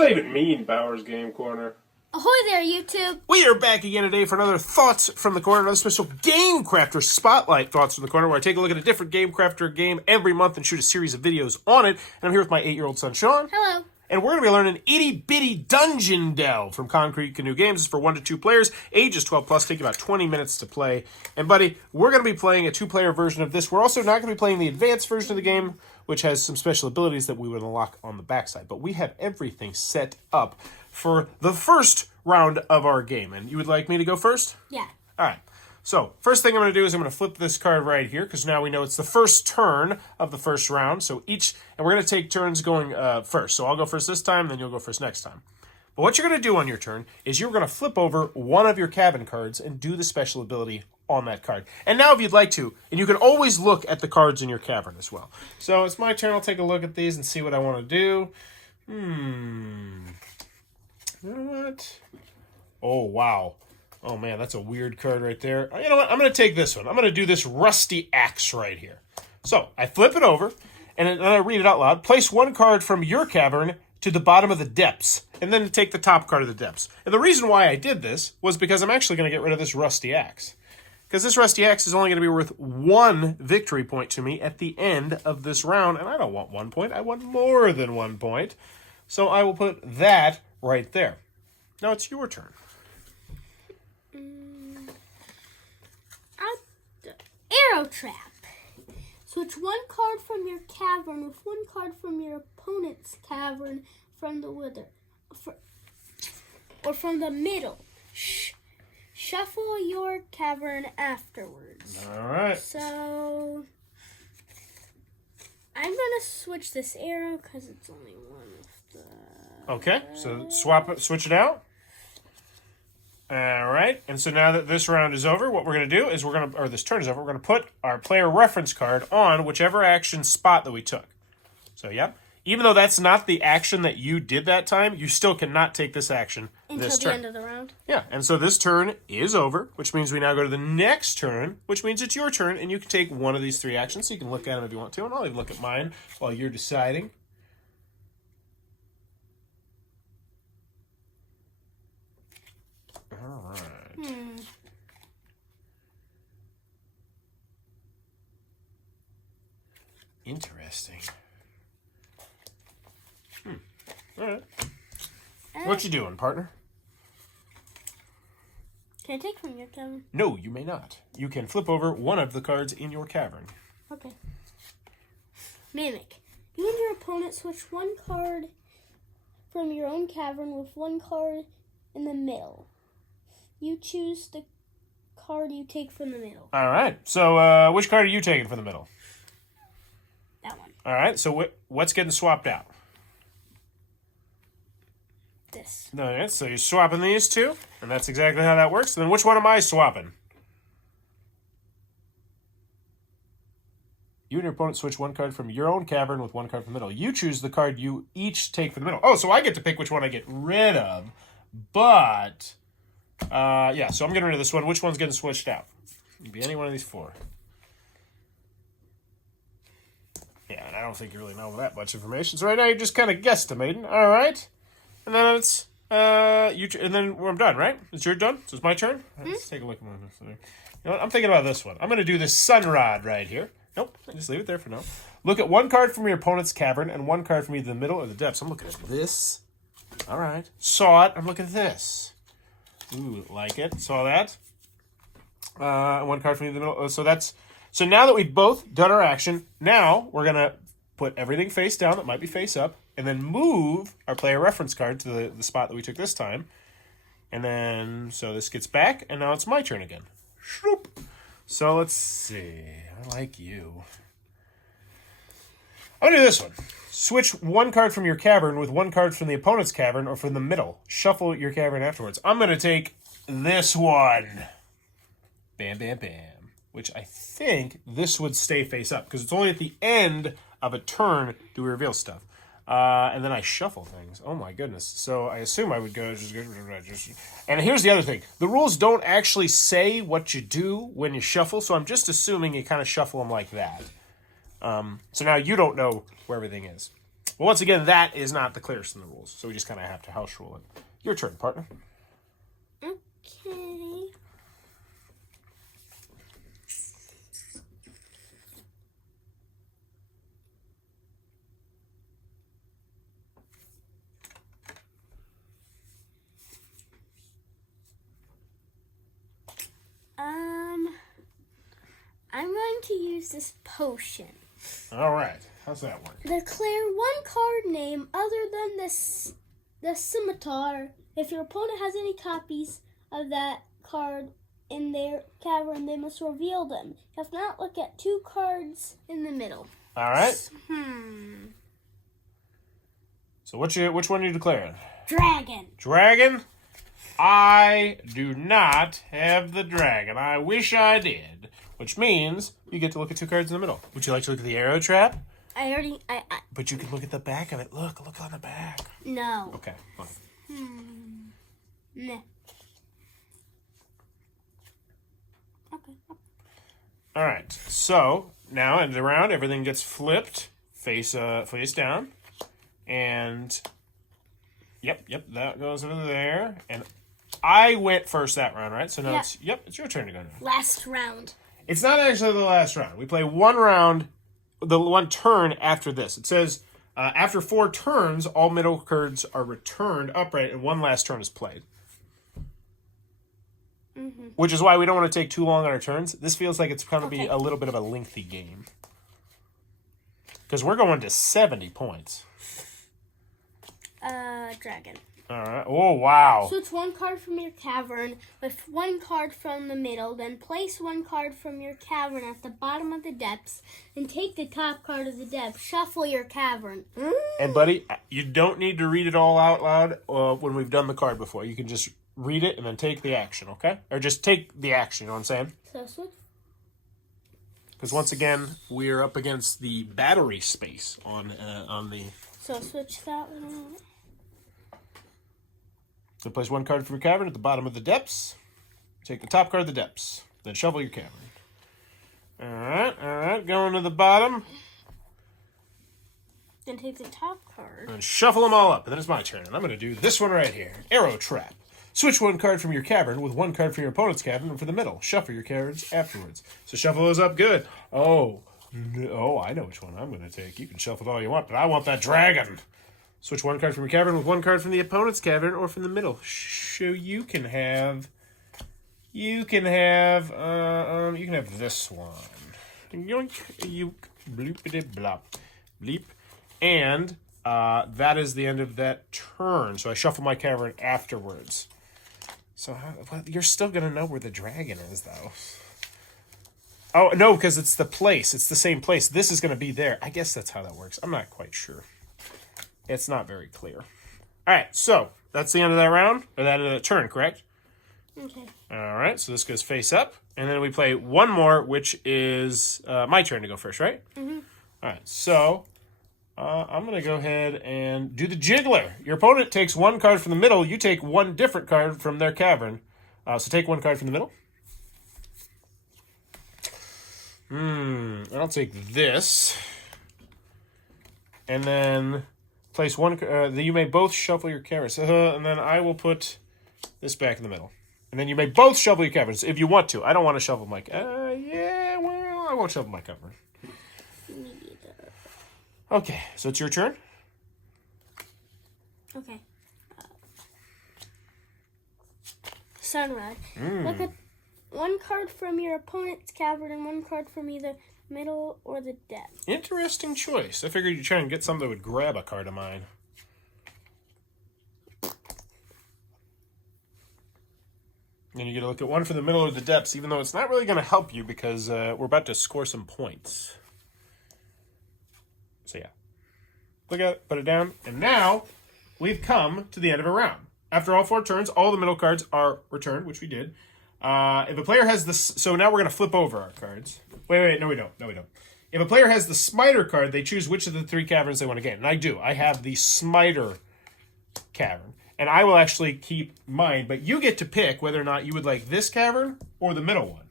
does that even mean, Bowers Game Corner? Ahoy there, YouTube! We are back again today for another Thoughts from the Corner, another special Game Crafter Spotlight Thoughts from the Corner, where I take a look at a different Game Crafter game every month and shoot a series of videos on it. And I'm here with my 8-year-old son, Sean. Hello. And we're going to be learning Itty Bitty Dungeon Delve from Concrete Canoe Games. It's for 1 to 2 players, ages 12 plus, take about 20 minutes to play. And buddy, we're going to be playing a 2-player version of this. We're also not going to be playing the advanced version of the game, which has some special abilities that we would unlock on the backside. But we have everything set up for the first round of our game. And you would like me to go first? Yeah. All right. So, first thing I'm going to do is I'm going to flip this card right here, because now we know it's the first turn of the first round. So and we're going to take turns going first. So I'll go first this time, then you'll go first next time. But what you're going to do on your turn is you're going to flip over one of your Cavern cards and do the special ability on that card. And now if you'd like to, and you can always look at the cards in your Cavern as well. So it's my turn. I'll take a look at these and see what I want to do. You know what? Oh, wow. Oh, man, that's a weird card right there. You know what? I'm going to take this one. I'm going to do this rusty axe right here. So I flip it over, and then I read it out loud. Place one card from your Cavern to the bottom of the depths, and then take the top card of the depths. And the reason why I did this was because I'm actually going to get rid of this rusty axe. Because this rusty axe is only going to be worth 1 victory point to me at the end of this round, and I don't want 1 point. I want more than 1 point. So I will put that right there. Now it's your turn. Arrow trap. Switch one card from your cavern with one card from your opponent's cavern from the wither, or from the middle. Shuffle your cavern afterwards. All right. So I'm gonna switch this arrow because it's only one of the. Okay, so switch it out. All right, and so now that this round is over, what we're going to do is this turn is over, we're going to put our player reference card on whichever action spot that we took. So, yeah, even though that's not the action that you did that time, you still cannot take this action this turn. Until the end of the round? Yeah, and so this turn is over, which means we now go to the next turn, which means it's your turn, and you can take one of these 3 actions, so you can look at them if you want to, and I'll even look at mine while you're deciding. All right. Interesting. All right. What you doing, partner? Can I take from your cavern? No, you may not. You can flip over one of the cards in your cavern. Okay. Mimic. You and your opponent switch one card from your own cavern with one card in the middle. You choose the card you take from the middle. All right. So, which card are you taking from the middle? That one. All right. So, what's getting swapped out? This. All right. So, you're swapping these two, and that's exactly how that works. Then, which one am I swapping? You and your opponent switch one card from your own cavern with one card from the middle. You choose the card you each take from the middle. Oh, so I get to pick which one I get rid of, but... yeah, so I'm getting rid of this one. Which one's getting switched out? It can be any one of these 4. Yeah, and I don't think you really know that much information. So right now you're just kind of guesstimating. All right. And then it's, and then I'm done, right? It's your done? So it's my turn? Let's take a look at this. You know what? I'm thinking about this one. I'm going to do this Sunrod right here. Nope, just leave it there for now. Look at one card from your opponent's cavern and one card from either the middle or the depths. I'm looking at this. All right. Saw it. I'm looking at this. Ooh, like it. Saw that. One card from the middle. So now that we've both done our action, now we're going to put everything face down that might be face up, and then move our player reference card to the spot that we took this time. And then, so this gets back, and now it's my turn again. Shroop. So let's see. I like you. I'm going to do this one. Switch one card from your cavern with one card from the opponent's cavern or from the middle. Shuffle your cavern afterwards. I'm going to take this one. Bam, bam, bam. Which I think this would stay face up because it's only at the end of a turn do we reveal stuff. And then I shuffle things. Oh my goodness. So I assume I would go just... And here's the other thing. The rules don't actually say what you do when you shuffle, so I'm just assuming you kind of shuffle them like that. So now you don't know where everything is. Well, once again, that is not the clearest in the rules, so we just kind of have to house rule it. Your turn, partner. Okay. I'm going to use this potion. All right. How's that work? Declare one card name other than the scimitar. If your opponent has any copies of that card in their cavern, they must reveal them. If not, look at 2 cards in the middle. All right. So which one are you declaring? Dragon. Dragon? I do not have the dragon. I wish I did. Which means you get to look at 2 cards in the middle. Would you like to look at the arrow trap? I But you can look at the back of it. Look on the back. No. Okay, fine. Nah. Okay. All right. So now end of the round, everything gets flipped face down, and yep, that goes over there. And I went first that round, right? So now it's your turn to go now. Last round. It's not actually the last round. We play one round, the one turn after this. It says after 4 turns, all middle cards are returned upright, and one last turn is played. Which is why we don't want to take too long on our turns. This feels like it's going to be a little bit of a lengthy game. Because we're going to 70 points. Dragon. All right. Oh, wow. Switch 1 card from your cavern with 1 card from the middle. Then place 1 card from your cavern at the bottom of the depths. And take the top card of the depth. Shuffle your cavern. And, buddy, you don't need to read it all out loud when we've done the card before. You can just read it and then take the action, okay? Or just take the action, you know what I'm saying? So switch. Because once again, we're up against the battery space on the... So switch that one. So place 1 card from your cavern at the bottom of the depths. Take the top card of the depths. Then shuffle your cavern. All right, going to the bottom. Then take the top card. And shuffle them all up. And then it's my turn. And I'm going to do this one right here. Arrow trap. Switch 1 card from your cavern with 1 card from your opponent's cavern for the middle. Shuffle your cards afterwards. So shuffle those up good. Oh, I know which one I'm going to take. You can shuffle it all you want, but I want that dragon. Switch 1 card from your cavern with 1 card from the opponent's cavern or from the middle. So you can have this one. Yoink, you bloopity blop, bleep, and that is the end of that turn. So I shuffle my cavern afterwards. So you're still gonna know where the dragon is, though. Oh no, because it's the place. It's the same place. This is gonna be there. I guess that's how that works. I'm not quite sure. It's not very clear. All right, so that's the end of that round, or that end of the turn, correct? Okay. All right, so this goes face up, and then we play one more, which is my turn to go first, right? Mm-hmm. All right, so I'm going to go ahead and do the jiggler. Your opponent takes 1 card from the middle. You take 1 different card from their cavern. So take 1 card from the middle. And I'll take this. And then place 1. You may both shuffle your caverns. And then I will put this back in the middle. And then you may both shuffle your caverns if you want to. I don't want to shuffle my... I won't shuffle my cavern. Okay, so it's your turn. Okay. Sunrise. Look at 1 card from your opponent's cavern and 1 card from either middle or the depth. Interesting choice. I figured you'd try and get something that would grab a card of mine. And you get to look at 1 from the middle or the depths, even though it's not really going to help you because we're about to score some points. So yeah. Look at it, put it down, and now we've come to the end of a round. After all 4 turns, all the middle cards are returned, which we did. If a player has this, so now we're going to flip over our cards. Wait, no we don't. If a player has the Smiter card, they choose which of the 3 caverns they want to gain. And I do. I have the Smiter cavern. And I will actually keep mine, but you get to pick whether or not you would like this cavern or the middle one.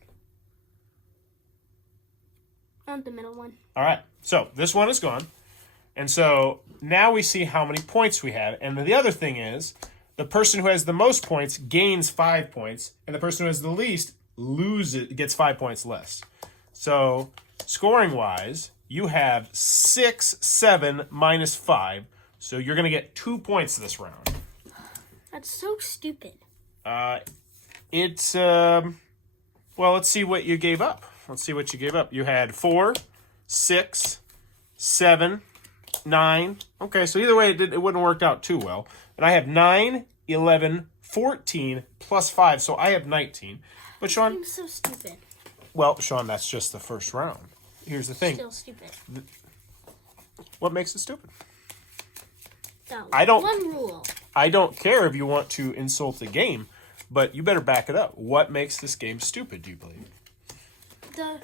I want the middle one. All right, so this one is gone. And so now we see how many points we have. And the other thing is, the person who has the most points gains 5 points, and the person who has the least gets 5 points less. So scoring-wise, you have 6, 7, minus 5. So you're going to get 2 points this round. That's so stupid. Well, let's see what you gave up. Let's see what you gave up. You had 4, 6, 7, 9. Okay, so either way, it wouldn't have worked out too well. And I have 9, 11, 14, plus 5, so I have 19. But Sean... I'm so stupid. Well, Sean, that's just the first round. Here's the thing. Still stupid. What makes it stupid? That one rule. I don't care if you want to insult the game, but you better back it up. What makes this game stupid, do you believe? The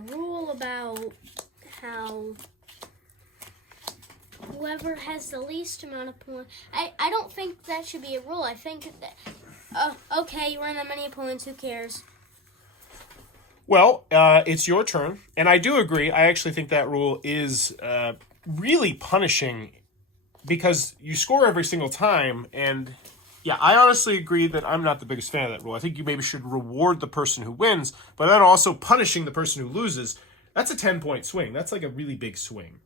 rule about how whoever has the least amount of points. I don't think that should be a rule. I think that okay, you run that many points, who cares? Well, it's your turn, and I do agree. I actually think that rule is really punishing because you score every single time, and yeah, I honestly agree that I'm not the biggest fan of that rule. I think you maybe should reward the person who wins, but then also punishing the person who loses. That's a 10-point swing. That's like a really big swing.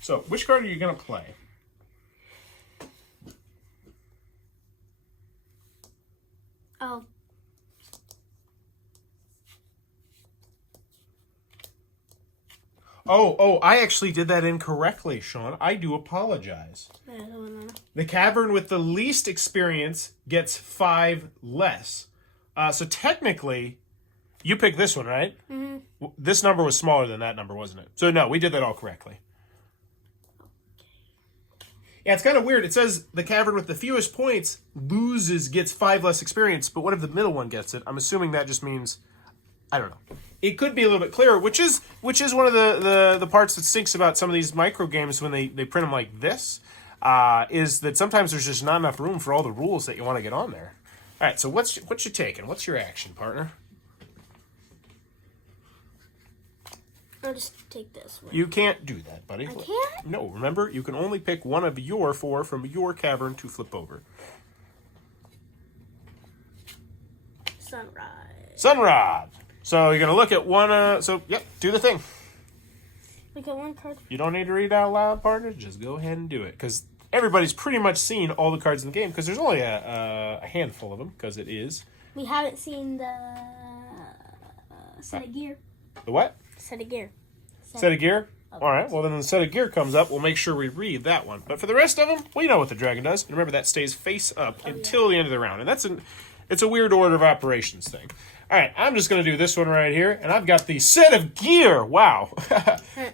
So, which card are you going to play? Oh, I actually did that incorrectly, Sean. I do apologize. The Cavern with the least experience gets 5 less. So technically, you picked this one, right? Mm-hmm. This number was smaller than that number, wasn't it? So no, we did that all correctly. Yeah, it's kind of weird. It says the Cavern with the fewest points gets 5 less experience, but what if the middle one gets it? I'm assuming that just means, I don't know. It could be a little bit clearer, which is one of the parts that stinks about some of these micro games when they print them like this, is that sometimes there's just not enough room for all the rules that you want to get on there. All right, so what you taking? What's your action, partner? I'll just take this one. You can't do that, buddy. I can't? No, remember, you can only pick one of your 4 from your Cavern to flip over. Sunrod. So you're going to look at one, do the thing. Look at one card. You don't need to read out loud, partner. Just go ahead and do it. Because everybody's pretty much seen all the cards in the game. Because there's only a handful of them. Because it is. We haven't seen the set of gear. The what? Set of gear. Set of gear? All right. Well, then when the set of gear comes up, we'll make sure we read that one. But for the rest of them, we know what the dragon does. And remember, that stays face up until the end of the round. And it's a weird order of operations thing. All right, I'm just going to do this one right here, and I've got the set of gear. Wow.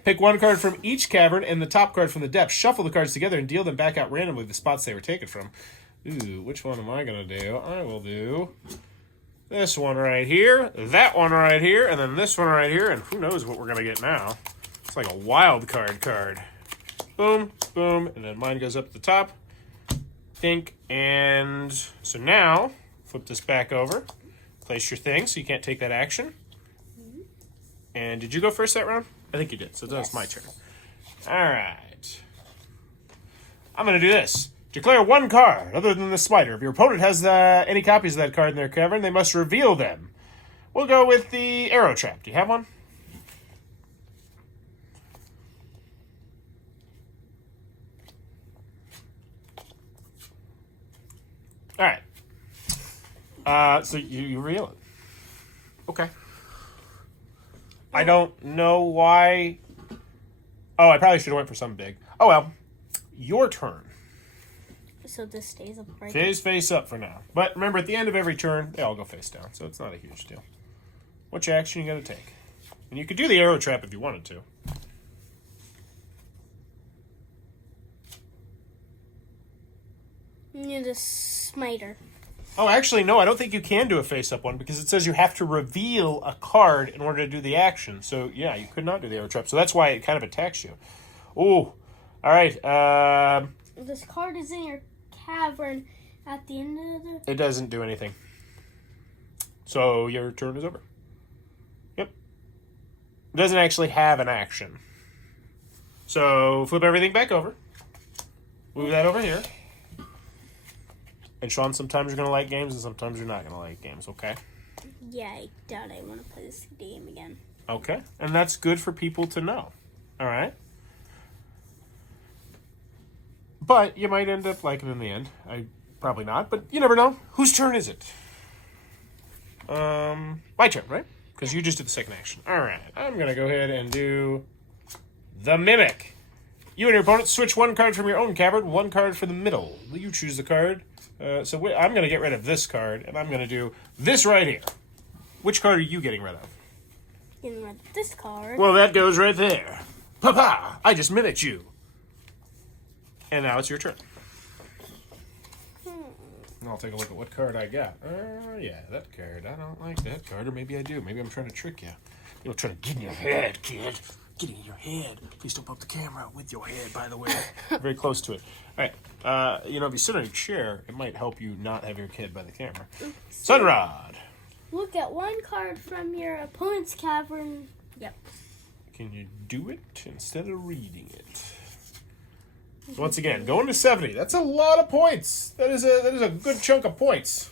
Pick one card from each cavern and the top card from the depth. Shuffle the cards together and deal them back out randomly the spots they were taken from. Ooh, which one am I going to do? I will do this one right here, that one right here, and then this one right here, and who knows what we're going to get now. It's like a wild card. Boom, boom, and then mine goes up at the top. Think, and so now, flip this back over. Place your thing so you can't take that action. And did you go first that round? I think you did, so that's my turn. All right. I'm going to do this. Declare one card other than the Smiter. If your opponent has any copies of that card in their cavern, they must reveal them. We'll go with the arrow trap. Do you have one? All right. So you reveal it. Okay. I don't know why. Oh, I probably should have went for something big. Oh, well. Your turn. So this stays up right Stays face up for now. But remember, at the end of every turn, they all go face down. So it's not a huge deal. Which action you got to take? And you could do the arrow trap if you wanted to. Near the Smiter. Oh, actually, no, I don't think you can do a face-up one because it says you have to reveal a card in order to do the action. So, yeah, you could not do the arrow trap. So that's why it kind of attacks you. Ooh. All right. This card is in your cavern at the end of the... It doesn't do anything. So your turn is over. Yep. doesn't actually have an action. So flip everything back over. Move that over here. And Sean, sometimes you're going to like games and sometimes you're not going to like games, okay? Yeah, I doubt I want to play this game again. Okay. And that's good for people to know. All right? But you might end up liking it in the end. Probably not, but you never know. Whose turn is it? My turn, right? Because you just did the second action. All right. I'm going to go ahead and do the Mimic. You and your opponent switch one card from your own cavern, one card for the middle. You choose the card. I'm going to get rid of this card, and I'm going to do this right here. Which card are you getting rid of? Getting rid of this card. Well, that goes right there. Papa, I just mimicked you. And now it's your turn. And I'll take a look at what card I got. Yeah, that card. I don't like that card, or maybe I do. Maybe I'm trying to trick you. I'm trying to get in your head, kid. Get in your head. Please don't bump the camera with your head, by the way. Very close to it. All right. If you sit on your chair, it might help you not have your head by the camera. Sunrod. Look at one card from your opponent's cavern. Yep. Can you do it instead of reading it? Once again, going to 70. That's a lot of points. That is a good chunk of points.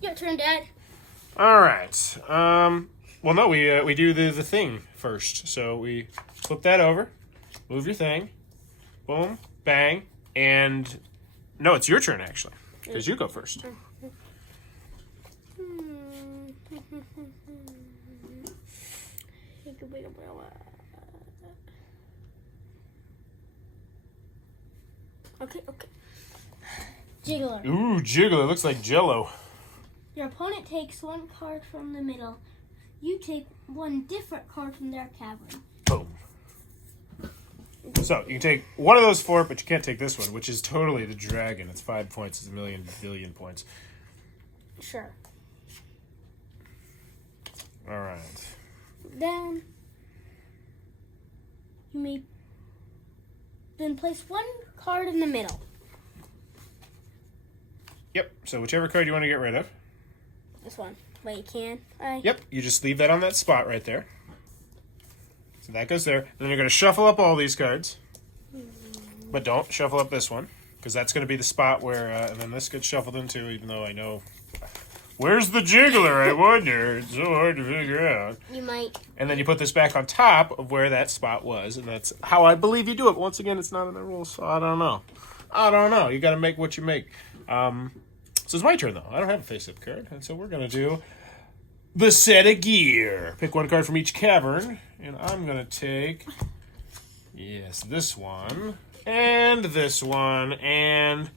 Your turn, Dad. All right. Well, no, we do the thing first. So we flip that over, move your thing, boom, bang, and no, it's your turn actually, because you go first. Okay. Jiggler. Ooh, Jiggler. Looks like Jello. Your opponent takes one card from the middle. You take one different card from their cavern. Boom. So, you can take one of those four, but you can't take this one, which is totally the dragon. It's 5 points. It's a million billion points. Sure. All right. Then, you may then place one card in the middle. Yep. So, whichever card you want to get rid of. This one. Wait, can Yep. You just leave that on that spot right there. So that goes there. Then you're going to shuffle up all these cards. But don't shuffle up this one, because that's going to be the spot where, and then this gets shuffled into, even though I know. Where's the Jiggler, I wonder? It's so hard to figure out. You might. And then you put this back on top of where that spot was, and that's how I believe you do it. Once again, it's not in the rules, so I don't know. You got to make what you make. So it's my turn, though. I don't have a face-up card, and so we're going to do the set of gear. Pick one card from each cavern, and I'm going to take, yes, this one, and this one, and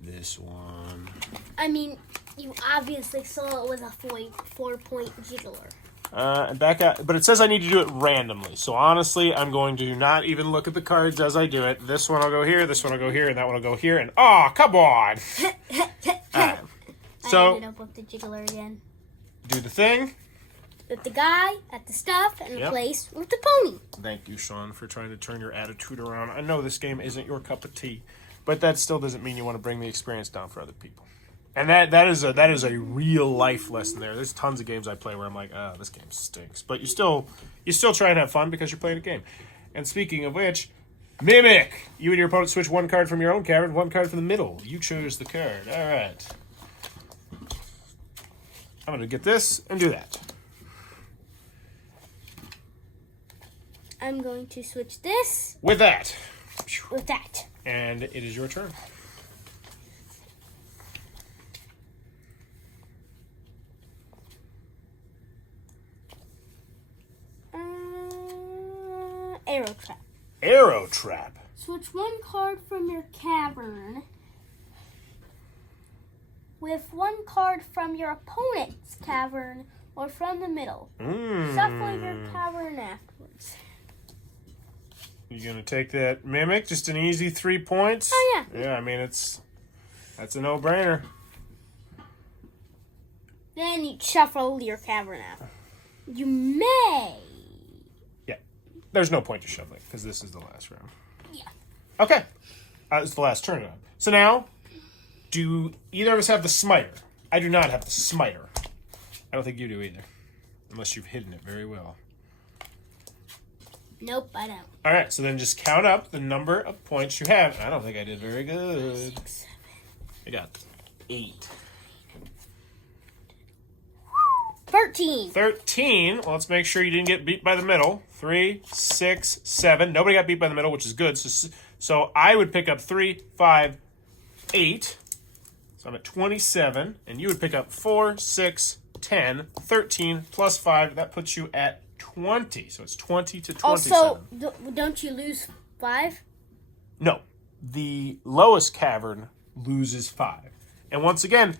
this one. I mean, you obviously saw it was a 4-point jiggler. And back out, but it says I need to do it randomly. So honestly, I'm going to not even look at the cards as I do it. This one will go here, this one will go here, and that one will go here. And come on! Right. So I ended up with the jiggler again. Do the thing. With the guy, at the stuff, and the place with the pony. Thank you, Sean, for trying to turn your attitude around. I know this game isn't your cup of tea, but that still doesn't mean you want to bring the experience down for other people. And that is a real life lesson there. There's tons of games I play where I'm like, this game stinks. But you still try and have fun because you're playing a game. And speaking of which, Mimic! You and your opponent switch one card from your own cavern, one card from the middle. You chose the card. All right. I'm going to get this and do that. I'm going to switch this with that. With that. And it is your turn. Arrow trap. Arrow trap. Switch one card from your cavern with one card from your opponent's cavern or from the middle. Shuffle your cavern afterwards. You gonna take that Mimic? Just an easy 3 points? Oh yeah. Yeah, I mean that's a no-brainer. Then you shuffle your cavern out. You may. Yeah. There's no point to shuffling because this is the last round. Yeah. Okay. It's the last turn. So now Do either of us have the Smiter? I do not have the Smiter. I don't think you do either. Unless you've hidden it very well. Nope, I don't. All right, so then just count up the number of points you have. I don't think I did very good. 6, 7. I got 8. 13. 13. Well, let's make sure you didn't get beat by the middle. 3, 6, 7. Nobody got beat by the middle, which is good. So I would pick up 3, 5, 8. So I'm at 27. And you would pick up 4, 6, 10, 13, plus 5. That puts you at 20. So it's 20 to 27. Also, don't you lose 5? No. The lowest cavern loses 5. And once again,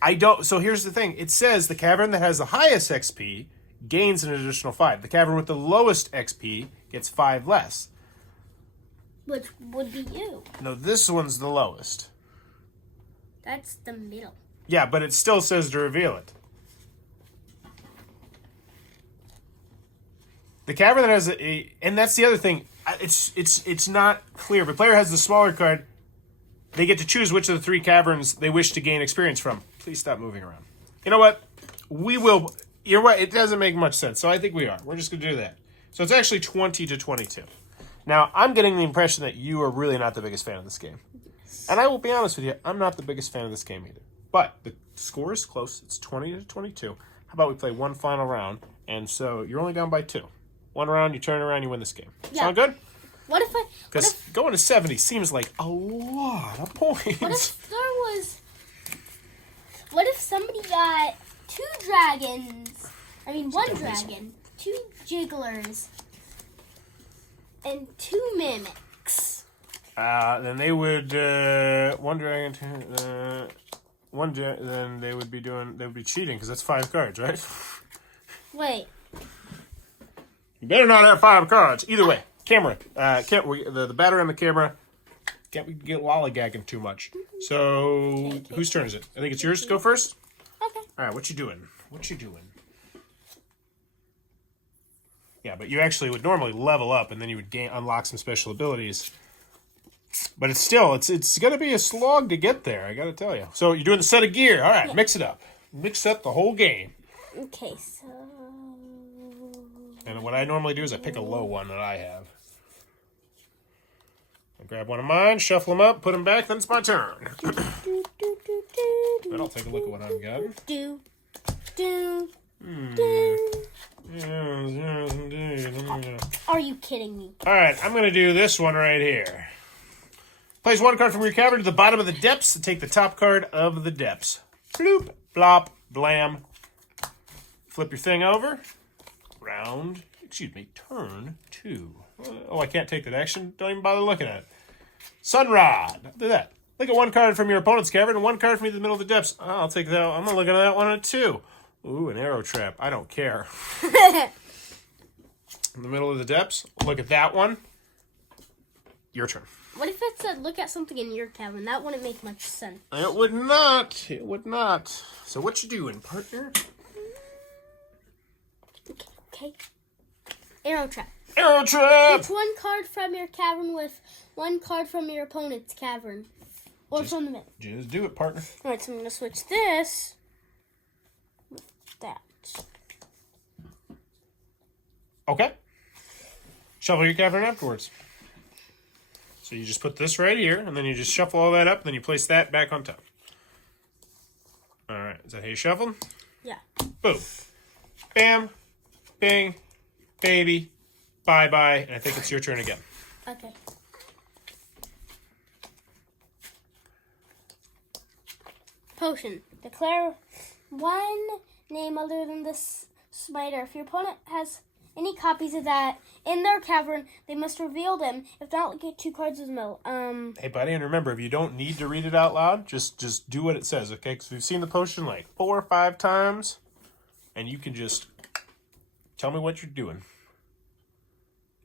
I don't. So here's the thing. It says the cavern that has the highest XP gains an additional 5. The cavern with the lowest XP gets 5 less. Which would be you. No, this one's the lowest. That's the middle. Yeah, but it still says to reveal it. The cavern that has and that's the other thing. It's not clear. If a player has the smaller card, they get to choose which of the 3 caverns they wish to gain experience from. Please stop moving around. You know what? We will. You're right. It doesn't make much sense. So I think we are. We're just going to do that. So it's actually 20 to 22. Now, I'm getting the impression that you are really not the biggest fan of this game. And I will be honest with you, I'm not the biggest fan of this game either. But the score is close. It's 20 to 22. How about we play one final round? And so you're only down by 2. One round, you turn around, you win this game. Yeah. Sound good? What if Because going to 70 seems like a lot of points. What if there was... What if somebody got 2 dragons? I mean, 1 dragon, 2 jigglers, and 2 mimics. Then they would one dragon. Then they would be cheating because that's 5 cards, right? Wait. You better not have 5 cards. Either way, camera. The battery on the camera. Can't get lollygagging too much. So whose turn is it? I think it's yours to go first. Okay. All right, what you doing? Yeah, but you actually would normally level up, and then you would unlock some special abilities. But it's going to be a slog to get there, I got to tell you. So you're doing the set of gear. All right, Mix it up. Mix up the whole game. Okay, so... And what I normally do is I pick a low one that I have. I grab one of mine, shuffle them up, put them back, then it's my turn. Then I'll take a look at what I've got. Are you kidding me? All right, I'm going to do this one right here. Place 1 card from your cavern to the bottom of the depths and take the top card of the depths. Bloop, blop, blam. Flip your thing over. Turn 2. Oh, I can't take that action. Don't even bother looking at it. Sunrod. Look at that. Look at 1 card from your opponent's cavern and 1 card from the middle of the depths. Oh, I'll take that. I'm going to look at that one at 2. Ooh, an arrow trap. I don't care. In the middle of the depths. Look at that one. Your turn. What if it said, look at something in your cavern? That wouldn't make much sense. It would not. It would not. So what you doing, partner? Okay. Arrow trap. Arrow trap! Switch 1 card from your cavern with 1 card from your opponent's cavern. Or from the middle. Just do it, partner. Alright, so I'm going to switch this with that. Okay. Shuffle your cavern afterwards. So you just put this right here, and then you just shuffle all that up, and then you place that back on top. Alright, is that how you shuffle? Yeah. Boom. Bam. Bing. Baby. Bye-bye. And I think it's your turn again. Okay. Potion. Declare 1 name other than this Smiter. If your opponent has any copies of that in their cavern, they must reveal them. If not, get 2 cards of the middle. Hey, buddy, and remember, if you don't need to read it out loud, just do what it says, okay? Because we've seen the potion like 4 or 5 times, and you can just tell me what you're doing.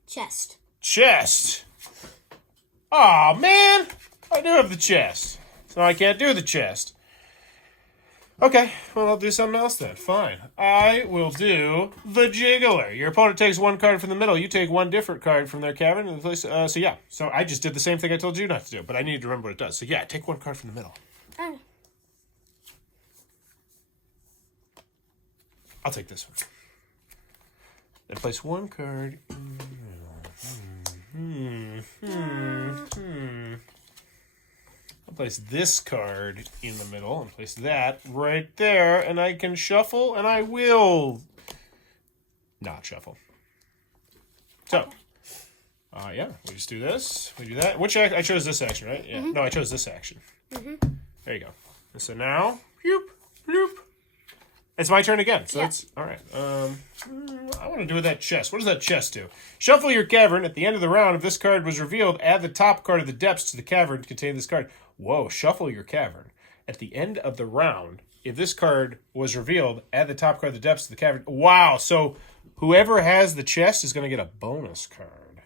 Chest. Chest! Aw, man! I do have the chest. So I can't do the chest. Okay, well, I'll do something else then. Fine. I will do the Jiggler. Your opponent takes 1 card from the middle. You take 1 different card from their cavern. So yeah. So I just did the same thing I told you not to do, but I need to remember what it does. So yeah, take 1 card from the middle. I'll take this one. Then place one card. I'll place this card in the middle and place that right there, and I can shuffle, and I will not shuffle. So, yeah, we just do this. We do that. Which I chose this action, right? Yeah. No, I chose this action. There you go. And so now, bloop, bloop. It's my turn again. So that's all right. I want to do with that chest. What does that chest do? Shuffle your cavern. At the end of the round, if this card was revealed, add the top card of the depths to the cavern to contain this card. Whoa, shuffle your cavern. At the end of the round, if this card was revealed, add the top card of the depths to the cavern. Wow, so whoever has the chest is going to get a bonus card.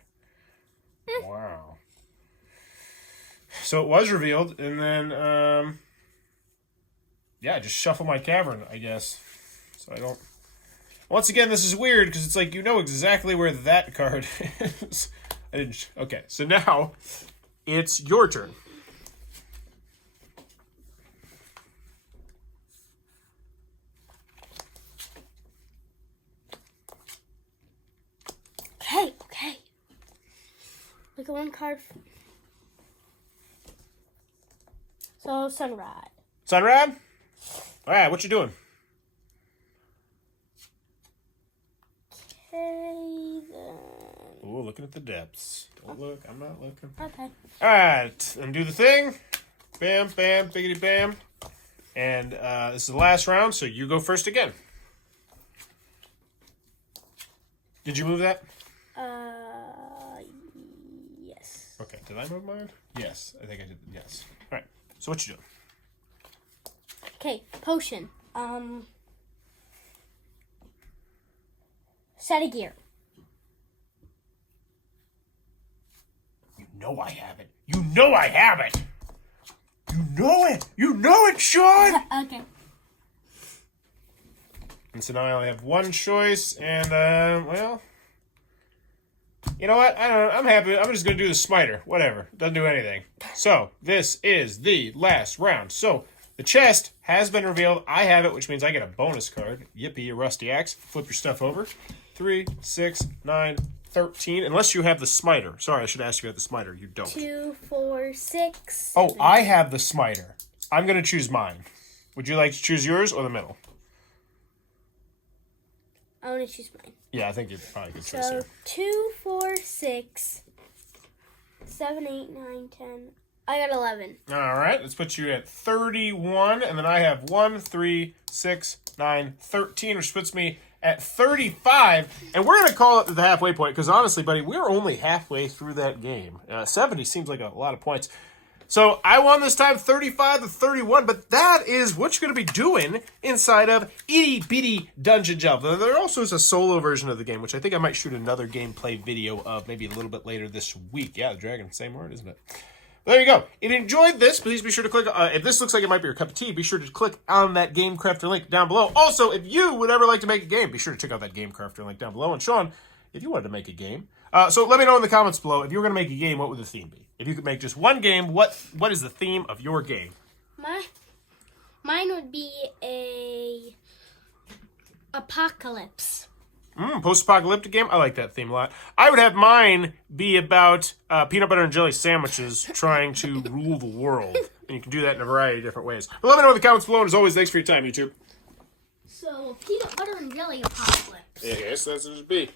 Wow. So it was revealed, and then, yeah, just shuffle my cavern, I guess. So I don't... Once again, this is weird, because it's like, you know exactly where that card is. I didn't... Okay, so now, it's your turn. Okay. Look at one card. So, Sunrod. Sunrod? Alright, what you doing? Okay, then. Ooh, looking at the depths. Don't look, I'm not looking. Okay. Alright, and do the thing. Bam, bam, biggity bam. And this is the last round, so you go first again. Did you move that? Yes. Okay, did I move mine? Yes, I think I did, yes. Alright, so what you doing? Okay, potion. Set a gear. You know I have it. You know I have it. You know it. You know it, Sean. Okay. And so now I only have one choice, and, well... You know what? I don't know. I'm happy. I'm just going to do the Smiter. Whatever. Doesn't do anything. So, this is the last round. So, the chest has been revealed. I have it, which means I get a bonus card. Yippee, your rusty axe. Flip your stuff over. 3, 6, 9, 13. Unless you have the Smiter. Sorry, I should ask you about the Smiter. You don't. 2, 4, 6. Oh, I have the Smiter. I'm going to choose mine. Would you like to choose yours or the middle? I want to choose mine. Yeah, I think you're probably a good choice So, here. 2, 4, 6, 7, 8, 9, 10. I got 11. All right, let's put you at 31, and then I have 1, 3, 6, 9, 13, which puts me at 35, and we're going to call it the halfway point, because honestly, buddy, we're only halfway through that game. 70 seems like a lot of points. So I won this time 35-31, but that is what you're going to be doing inside of Itty Bitty Dungeon Delve. There also is a solo version of the game, which I think I might shoot another gameplay video of maybe a little bit later this week. Yeah, the dragon, same word, isn't it? There you go. If you enjoyed this, please be sure to click, if this looks like it might be your cup of tea, be sure to click on that Game Crafter link down below. Also, if you would ever like to make a game, be sure to check out that Game Crafter link down below. And Sean, if you wanted to make a game, so let me know in the comments below, if you were going to make a game, what would the theme be? If you could make just one game, what is the theme of your game? Mine would be a apocalypse. Post-apocalyptic game? I like that theme a lot. I would have mine be about peanut butter and jelly sandwiches trying to rule the world. And you can do that in a variety of different ways. But let me know in the comments below, and as always, thanks for your time, YouTube. So, peanut butter and jelly apocalypse. Yeah, I guess that's what it would be.